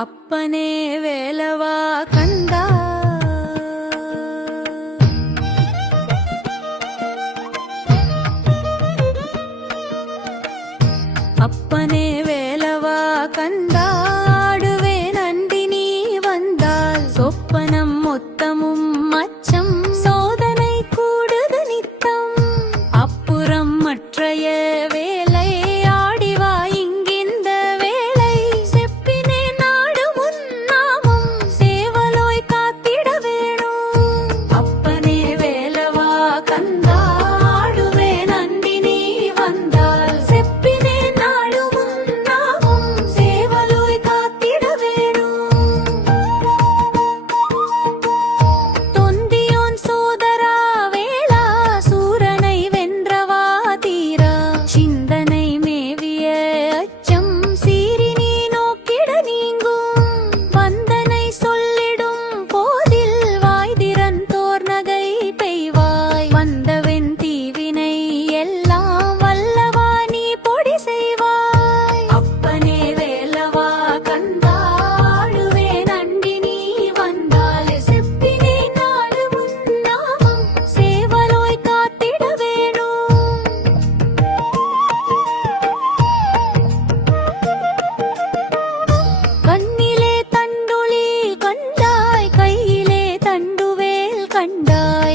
அப்பனே வேலவா கந்தா அப்பனே வேலவா கந்தாடுவே நன்றி நீ வந்தால் சொப்பனம் மொத்தமும் மச்சம் சோதனை கூடுது நித்தம் அப்புறம் மற்றைய வேலை ஆடிவா இங்கிந்த வேலை செப்பினே நாடு முன்னாமம் சேவலோய் காத்திட வேணும் அப்பனே வேலவா கந்தாடுவே நன்றி நீ வந்தால் செப்பினே நாடு முன்னாமம் சேவலோய் காத்திட வேணும் தொந்தியோன் சோதரா வேளா சூரனை வென்றவா தீரா சிந்தனை மேவிய அச்சம் சீறி நீ நோக்கிட நீங்கும் வந்தனை சொல்லிடும் போதில் வாய்திறன் தோர்நகை பெய்வாய் வந்தவென் தீவினை எல்லாம் வல்லவா நீ பொடி செய்வாய் அப்பனே வேலவா கந்தாடுவே நன்றி நீ வந்தால் செப்பினே நாடு முன்னாமம் சேவலோய் காத்திட வேணும் கண்ணிலே தண்டுளி கண்டாய் கையிலே தண்டுவேல் கண்டாய்